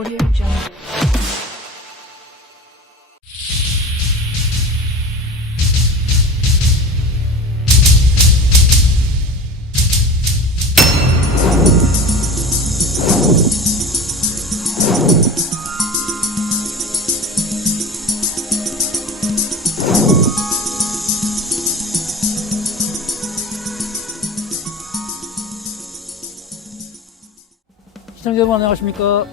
Audio Jungle. 시청자 여러분 안녕하십니까.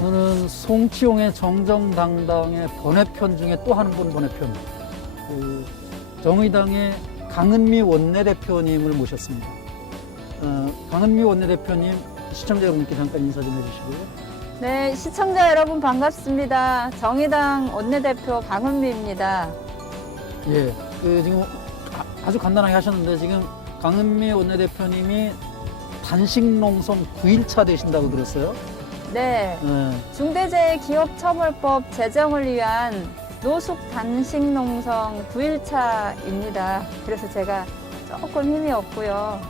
오늘은 송치용의 정정당당의 번외편 중에 또 한 분 번외편, 정의당의 강은미 원내대표님을 모셨습니다. 강은미 원내대표님, 시청자 여러분께 잠깐 인사 좀 해주시고요. 네, 시청자 여러분 반갑습니다. 정의당 원내대표 강은미입니다. 예, 지금 아주 간단하게 하셨는데, 지금 강은미 원내대표님이 단식농성 9일차 되신다고 들었어요. 네, 중대재해기업처벌법 제정을 위한 노숙 단식농성 9일차입니다. 그래서 제가 조금 힘이 없고요.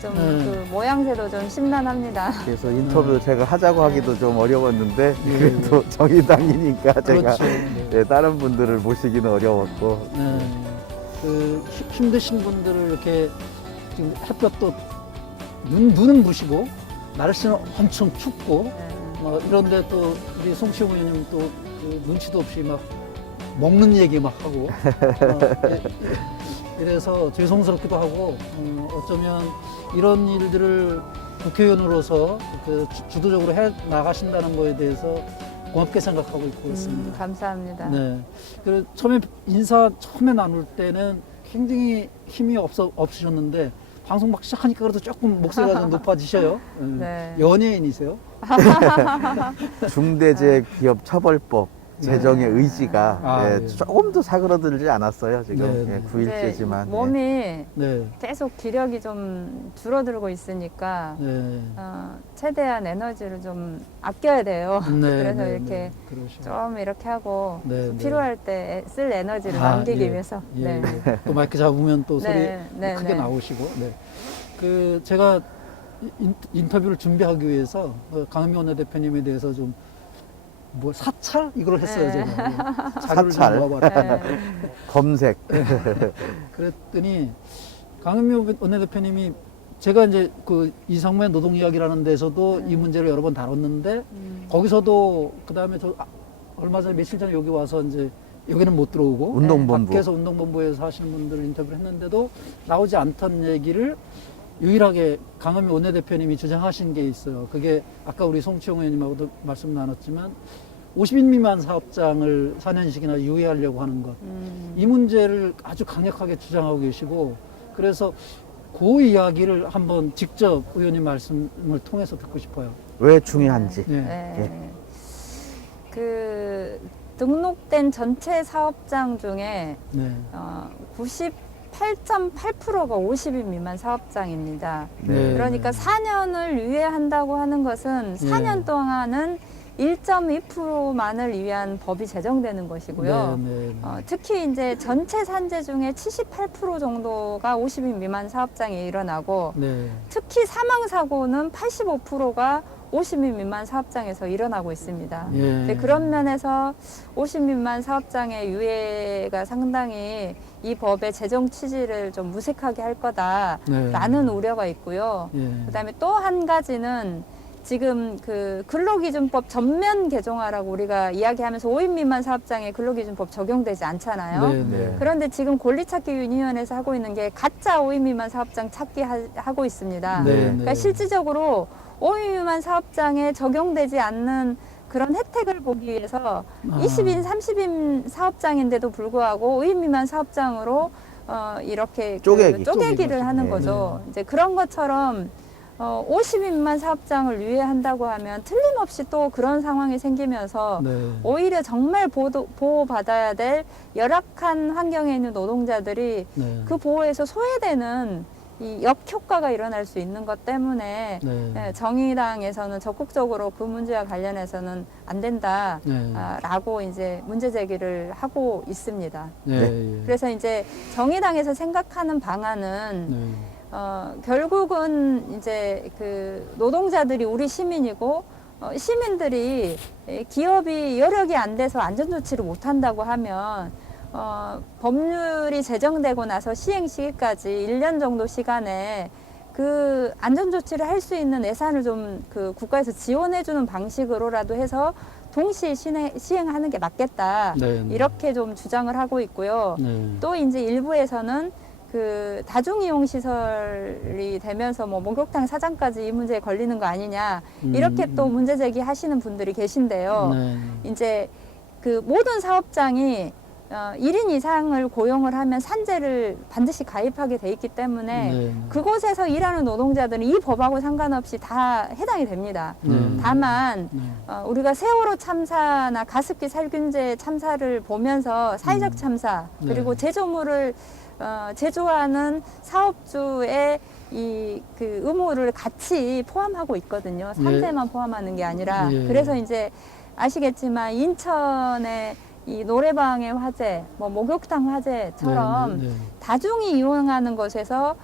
좀 그 모양새도 좀 심란합니다. 그래서 인터뷰 제가 하자고 하기도 좀 어려웠는데 그래도 정의당이니까 제가 그렇죠. 네, 다른 분들을 모시기는 어려웠고 힘드신 분들을 이렇게 지금 햇볕도 눈은 부시고 날씨는 엄청 춥고 이런데 또 우리 송치용 의원님 또 그 눈치도 없이 막 먹는 얘기 막 하고 이래서 죄송스럽기도 하고 어쩌면 이런 일들을 국회의원으로서 그 주도적으로 해 나가신다는 거에 대해서 고맙게 생각하고 있고 있습니다. 감사합니다. 네. 그리고 처음에 나눌 때는 굉장히 힘이 없으셨는데 방송 막 시작하니까 그래도 조금 목소리가 좀 높아지셔요. 네. 연예인이세요? 중대재해기업처벌법 제정의 의지가 예. 조금도 사그러들지 않았어요. 지금 네. 9일째지만 몸이 네. 계속 기력이 좀 줄어들고 있으니까 네. 최대한 에너지를 좀 아껴야 돼요. 네, 그래서 네, 이렇게 네. 그러시죠. 좀 이렇게 하고 네, 네. 필요할 때 쓸 에너지를 남기기 예. 위해서. 예, 네. 예. 또 마이크 잡으면 또 소리 네, 네, 크게 네. 나오시고. 네. 제가 인터뷰를 준비하기 위해서 강은미 원내대표님에 대해서 좀 사찰 이걸 했어요. 네. 제가 자료를 좀 사찰. 모아봤더니. 네. 검색 그랬더니 강은미 원내대표님이 제가 이제 그 이상무의 노동 이야기라는 데서도 이 문제를 여러 번 다뤘는데 거기서도 그 다음에 얼마 전에 며칠 전에 여기 와서 이제 여기는 못 들어오고 운동본부 밖에서 운동본부에서 하시는 분들 인터뷰를 했는데도 나오지 않던 얘기를 유일하게 강은미 원내대표님이 주장하신 게 있어요. 그게 아까 우리 송치용 의원님하고도 말씀 나눴지만 50인 미만 사업장을 4년씩이나 유예하려고 하는 것. 이 문제를 아주 강력하게 주장하고 계시고, 그래서 그 이야기를 한번 직접 의원님 말씀을 통해서 듣고 싶어요. 왜 중요한지 네. 네. 그 등록된 전체 사업장 중에 네. 98.8%가 50인 미만 사업장입니다. 네. 그러니까 4년을 유예한다고 하는 것은 4년 동안은 1.2%만을 위한 법이 제정되는 것이고요. 네, 네, 네. 특히 이제 전체 산재 중에 78% 정도가 50인 미만 사업장에 일어나고 네. 특히 사망 사고는 85%가 50인 미만 사업장에서 일어나고 있습니다. 예. 네, 그런 면에서 50 미만 사업장의 유예가 상당히 이 법의 제정 취지를 좀 무색하게 할 거다라는 네. 우려가 있고요. 예. 그다음에 또 한 가지는 지금 그 근로기준법 전면 개정화라고 우리가 이야기하면서 5인 미만 사업장에 근로기준법 적용되지 않잖아요. 네, 네. 그런데 지금 권리찾기 유니언에서 하고 있는 게 가짜 5인 미만 사업장 찾기 하고 있습니다. 네, 그러니까 네. 실질적으로 5인 미만 사업장에 적용되지 않는 그런 혜택을 보기 위해서 20인, 30인 사업장인데도 불구하고 5인 미만 사업장으로 이렇게 쪼개기를 하는 네, 거죠. 이제 그런 것처럼 50인 미만 사업장을 유예한다고 하면 틀림없이 또 그런 상황이 생기면서 네. 오히려 정말 보호받아야 될 열악한 환경에 있는 노동자들이 네. 그 보호에서 소외되는 이 역효과가 일어날 수 있는 것 때문에 네. 정의당에서는 적극적으로 그 문제와 관련해서는 안 된다라고 네. 이제 문제 제기를 하고 있습니다. 네. 예. 그래서 이제 정의당에서 생각하는 방안은 네. 결국은 이제 그 노동자들이 우리 시민이고 시민들이 기업이 여력이 안 돼서 안전조치를 못한다고 하면 법률이 제정되고 나서 시행 시기까지 1년 정도 시간에 그 안전조치를 할 수 있는 예산을 좀 그 국가에서 지원해주는 방식으로라도 해서 동시에 시행하는 게 맞겠다. 네, 네. 이렇게 좀 주장을 하고 있고요. 네. 또 이제 일부에서는 그 다중이용 시설이 되면서 뭐 목욕탕 사장까지 이 문제에 걸리는 거 아니냐 이렇게 또 문제 제기하시는 분들이 계신데요. 네. 이제 그 모든 사업장이 1인 이상을 고용을 하면 산재를 반드시 가입하게 돼 있기 때문에 네. 그곳에서 일하는 노동자들은 이 법하고 상관없이 다 해당이 됩니다. 네. 다만 네. 우리가 세월호 참사나 가습기 살균제 참사를 보면서 사회적 참사 네. 그리고 제조물을 제조하는 사업주의 이 그 의무를 같이 포함하고 있거든요. 산재만 포함하는 게 아니라 예. 그래서 이제 아시겠지만 인천의 이 노래방의 화재, 뭐 목욕탕 화재처럼 네. 네. 다중이 이용하는 것에서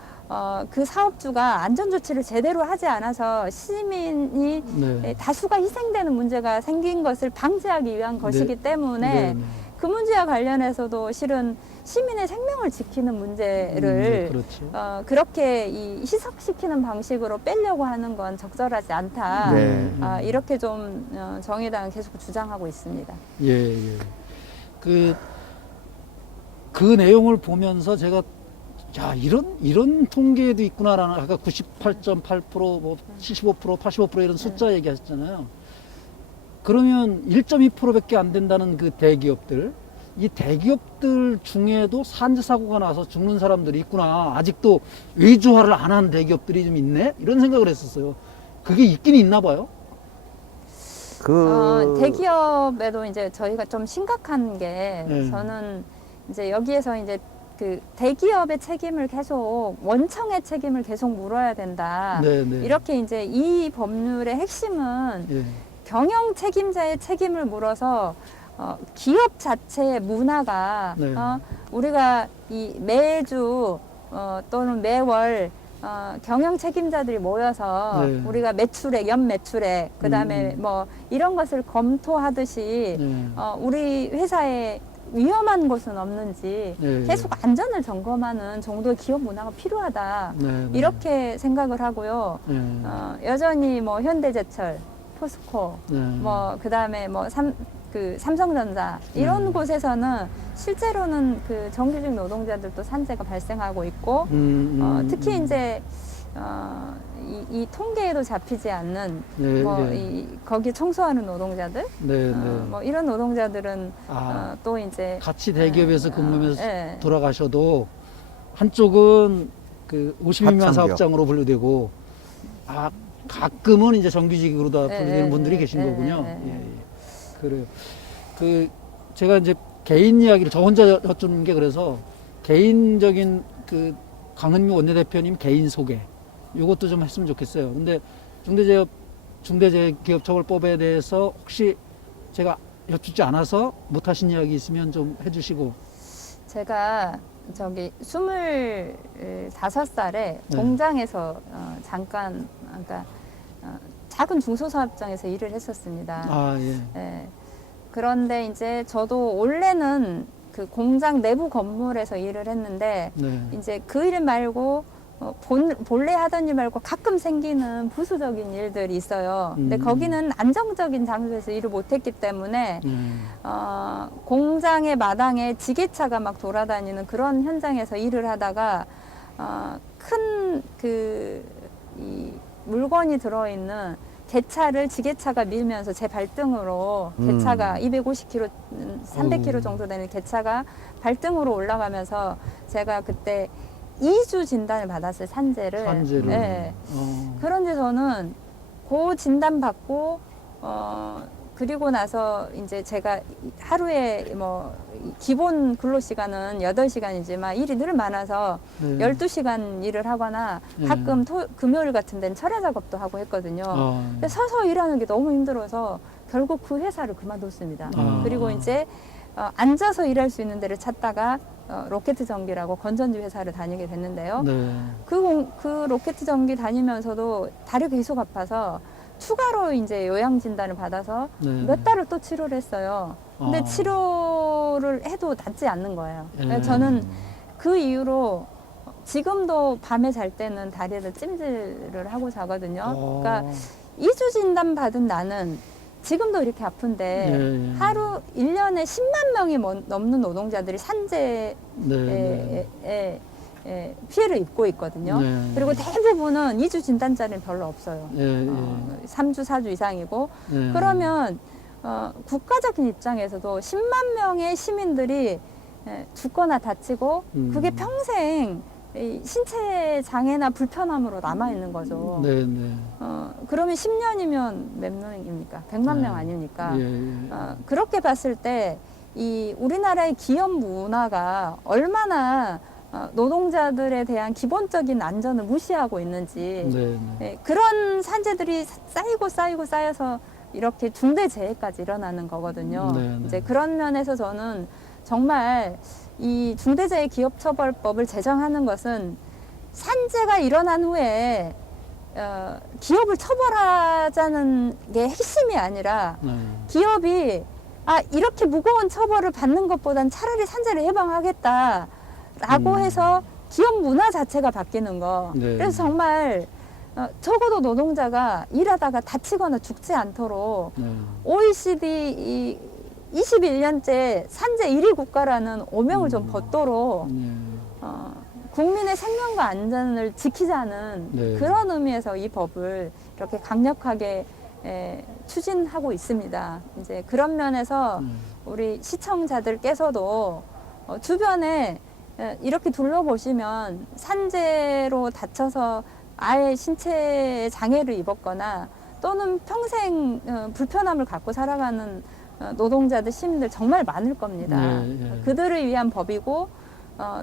그 사업주가 안전조치를 제대로 하지 않아서 시민이 네. 다수가 희생되는 문제가 생긴 것을 방지하기 위한 것이기 때문에 네. 네. 그 문제와 관련해서도 실은 시민의 생명을 지키는 문제를 그렇죠. 그렇게 희석시키는 방식으로 빼려고 하는 건 적절하지 않다. 네. 이렇게 좀 정의당은 계속 주장하고 있습니다. 예, 예. 그 내용을 보면서 제가 야, 이런 통계도 있구나라는 아까 98.8%, 뭐 75%, 85% 이런 숫자 얘기하셨잖아요. 그러면 1.2%밖에 안 된다는 그 대기업들, 이 대기업들 중에도 산재 사고가 나서 죽는 사람들이 있구나. 아직도 외주화를 안 한 대기업들이 좀 있네? 이런 생각을 했었어요. 그게 있긴 있나 봐요. 대기업에도 이제 저희가 좀 심각한 게 네. 저는 이제 여기에서 이제 그 대기업의 책임을 계속 원청의 책임을 계속 물어야 된다. 네, 네. 이렇게 이제 이 법률의 핵심은 예. 경영 책임자의 책임을 물어서 기업 자체의 문화가 네. 우리가 이 매주 또는 매월 경영 책임자들이 모여서 네. 우리가 매출액, 연 매출액, 그 다음에 뭐 이런 것을 검토하듯이 네. 우리 회사에 위험한 곳은 없는지 네. 계속 안전을 점검하는 정도의 기업 문화가 필요하다. 네, 네. 이렇게 생각을 하고요. 네. 여전히 뭐 현대제철, 포스코, 네. 뭐 그다음에 뭐 삼성전자 이런 곳에서는 실제로는 그 정규직 노동자들도 산재가 발생하고 있고 특히 이제 이 통계에도 잡히지 않는 네, 뭐 네. 거기 청소하는 노동자들 네, 네. 뭐 이런 노동자들은 또 이제 같이 대기업에서 근무하면서 예. 돌아가셔도 한쪽은 그 50인 미만 합창기업. 사업장으로 분류되고 가끔은 이제 정규직으로 다 분류되는 분들이 계신 거군요. 예. 예, 예. 그래요. 그 제가 이제 개인 이야기를 저 혼자 여쭙는 게 그래서 개인적인 그 강은미 원내대표님 개인 소개 이것도 좀 했으면 좋겠어요. 근데 중대재해기업처벌법에 대해서 혹시 제가 여쭙지 않아서 못하신 이야기 있으면 좀 해주시고. 제가 저기 25살에 네. 공장에서 잠깐 그러니까 작은 중소사업장에서 일을 했었습니다. 예. 예. 그런데 이제 저도 원래는 그 공장 내부 건물에서 일을 했는데 네. 이제 그 일 말고 본래 하던 일 말고 가끔 생기는 부수적인 일들이 있어요. 근데 거기는 안정적인 장소에서 일을 못했기 때문에 공장의 마당에 지게차가 막 돌아다니는 그런 현장에서 일을 하다가 큰 이 물건이 들어있는 개차를 지게차가 밀면서 제 발등으로 개차가 250kg, 300kg 정도 되는 개차가 발등으로 올라가면서 제가 그때 2주 진단을 받았어요, 산재를. 네. 그런데 저는 그 진단 받고 그리고 나서 이제 제가 하루에 뭐 기본 근로 시간은 8시간이지만 일이 늘 많아서 12시간 일을 하거나 가끔 금요일 같은 데는 철야 작업도 하고 했거든요. 근데 서서 일하는 게 너무 힘들어서 결국 그 회사를 그만뒀습니다. 그리고 이제 앉아서 일할 수 있는 데를 찾다가 로켓 전기라고 건전지 회사를 다니게 됐는데요. 네. 그 로켓 전기 다니면서도 다리가 계속 아파서 추가로 이제 요양 진단을 받아서 네. 몇 달을 또 치료를 했어요. 근데 아. 치료를 해도 낫지 않는 거예요. 예. 그래서 저는 그 이후로 지금도 밤에 잘 때는 다리에다 찜질을 하고 자거든요. 그러니까 2주 진단 받은 나는 지금도 이렇게 아픈데 예. 하루 1년에 10만 명이 넘는 노동자들이 산재에 네. 피해를 입고 있거든요. 네. 그리고 대부분은 2주 진단짜리는 별로 없어요. 예. 3주, 4주 이상이고. 예. 그러면 국가적인 입장에서도 10만 명의 시민들이 죽거나 다치고 그게 평생 이 신체 장애나 불편함으로 남아있는 거죠. 네. 네. 그러면 10년이면 몇 명입니까? 100만 명 아닙니까? 그렇게 봤을 때 이 우리나라의 기업 문화가 얼마나 노동자들에 대한 기본적인 안전을 무시하고 있는지 네. 네, 그런 산재들이 쌓여서 이렇게 중대재해까지 일어나는 거거든요. 네. 이제 그런 면에서 저는 정말 이 중대재해기업처벌법을 제정하는 것은 산재가 일어난 후에 기업을 처벌하자는 게 핵심이 아니라 네. 기업이 이렇게 무거운 처벌을 받는 것보단 차라리 산재를 예방하겠다라고 해서 기업 문화 자체가 바뀌는 거. 네. 그래서 정말 적어도 노동자가 일하다가 다치거나 죽지 않도록 네. OECD 21년째 산재 1위 국가라는 오명을 좀 벗도록 국민의 생명과 안전을 지키자는 네. 그런 의미에서 이 법을 이렇게 강력하게 추진하고 있습니다. 이제 그런 면에서 우리 시청자들께서도 주변에 이렇게 둘러보시면 산재로 다쳐서 아예 신체 장애를 입었거나 또는 평생 불편함을 갖고 살아가는 노동자들, 시민들 정말 많을 겁니다. 그들을 위한 법이고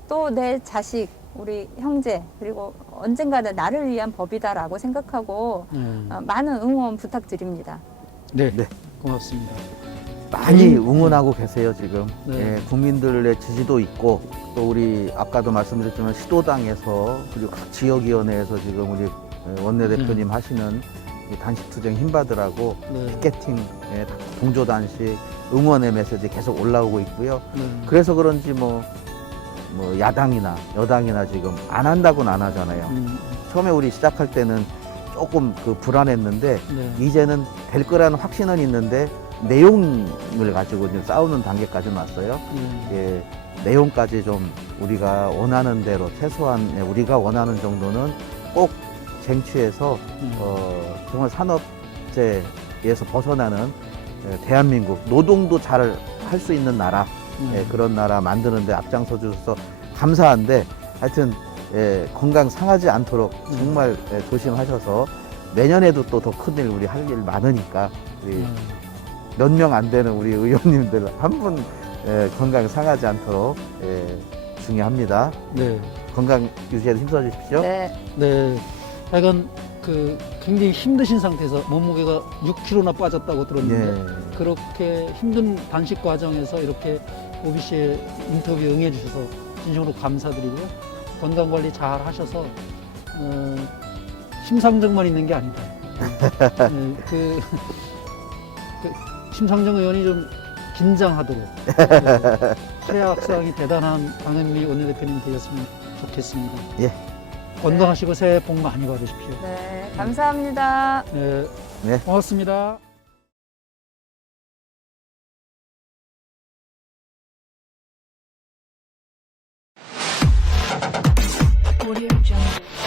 또 내 자식, 우리 형제, 그리고 언젠가는 나를 위한 법이다라고 생각하고 많은 응원 부탁드립니다. 네. 네. 고맙습니다. 많이 응원하고 계세요 지금. 네. 예, 국민들의 지지도 있고 또 우리 아까도 말씀드렸지만 시도당에서 그리고 각 지역위원회에서 지금 우리 원내대표님 하시는 이 단식투쟁 힘받으라고 피켓팅, 동조단식, 응원의 메시지 계속 올라오고 있고요. 그래서 그런지 뭐 야당이나 여당이나 지금 안 한다고는 안 하잖아요. 처음에 우리 시작할 때는 조금 불안했는데 이제는 될 거라는 확신은 있는데 내용을 가지고 이제 싸우는 단계까지 왔어요. 예, 내용까지 좀 우리가 원하는 대로 최소한 우리가 원하는 정도는 꼭 쟁취해서 정말 산업재해에서 벗어나는 대한민국 노동도 잘 할 수 있는 나라 그런 나라 만드는데 앞장서 주셔서 감사한데 하여튼 건강 상하지 않도록 정말 조심하셔서 내년에도 또 더 큰일 우리 할 일 많으니까 우리 몇 명 안 되는 우리 의원님들 한 분 건강 상하지 않도록 중요합니다. 네. 건강 유지에 힘써 주십시오. 네. 네. 하여간 굉장히 힘드신 상태에서 몸무게가 6kg나 빠졌다고 들었는데 그렇게 힘든 단식 과정에서 이렇게 OBC의 인터뷰에 응해주셔서 진심으로 감사드리고요. 건강관리 잘 하셔서 심상정만 있는 게 아니다. 심상정 의원이 좀 긴장하도록 활약상이 대단한 강현미 원내대표님 되셨으면 좋겠습니다. 예. 건강하시고 새해 복 많이 받으십시오. 네, 감사합니다. 네, 네. 고맙습니다. Audio Jungle.